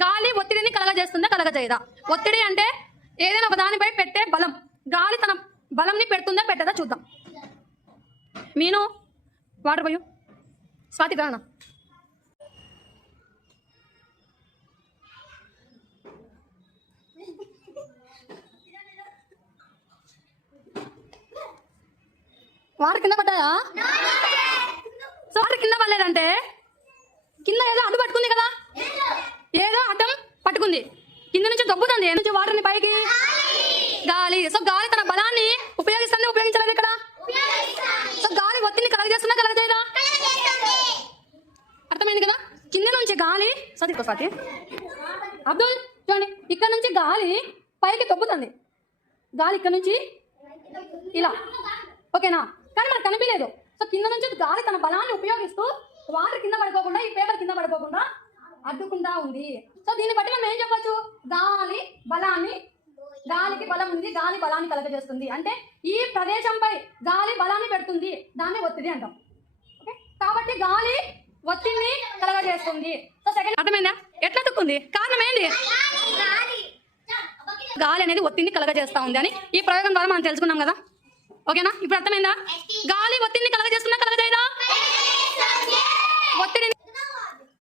గాలి ఒత్తిడిని కలగజేస్తుందా కలగజేయదా? ఒత్తిడి అంటే ఏదైనా ఒక దానిపై పెట్టే బలం. గాలి తన బలంని పెడుతుందా పెట్టదా చూద్దాం. మీను వాటర్ పోయు. స్వాతి గాన వాటర్ కింద పడ్డాయా? సో వాటర్ కింద పడలేదంటే కింద ఏదో అడ్డు పట్టుకుంది కదా, ఏదో అడ్డం పట్టుకుంది, కింద నుంచి దొబ్బుతుంది. ఏ నుంచి వాటర్ని పైకి? గాలి. సో గాలి తన బలాన్ని ఉపయోగిస్తుంది, ఉపయోగించలేదు ఇక్కడ. సో గాలి ఒత్తిడిని కలగజేస్తుందా కలగజేయదా? అర్థమైంది కదా? కింద నుంచి గాలి స్వాతి అబ్దుల్ చూడండి, ఇక్కడ నుంచి గాలి పైకి దొబ్బుతుంది. గాలి ఇక్కడ నుంచి ఇలా, ఓకేనా? కానీ మనకు కనిపించలేదు. సో కింద నుంచి గాలి తన బలాన్ని ఉపయోగిస్తూ వాటర్ కింద పడుకోకుండా, ఈ పేపర్ కింద పడుకోకుండా అడ్డుకుంటా ఉంది. సో దీన్ని బట్టి మనం ఏం చెప్పొచ్చు? గాలికి బలం ఉంది, గాలి బలాన్ని కలగజేస్తుంది. అంటే ఈ ప్రదేశంపై గాలి బలాన్ని పెడుతుంది, దాన్ని ఒత్తిడి అంటాం. ఓకే, కాబట్టి గాలి ఒత్తిడిని కలగజేస్తుంది. సో సెకండ్ అర్థమైందా? ఎట్లా తుక్కుంది? కారణం ఏంటి? గాలి అనేది ఒత్తిడిని కలగజేస్తా ఉంది అని ఈ ప్రయోగం ద్వారా మనం తెలుసుకున్నాం కదా. ఓకేనా? ఇప్పుడు అర్థమైందా? గాలి ఒత్తిడిని కలగజేస్తుందా కలగజేయదా? ఒత్తిడిని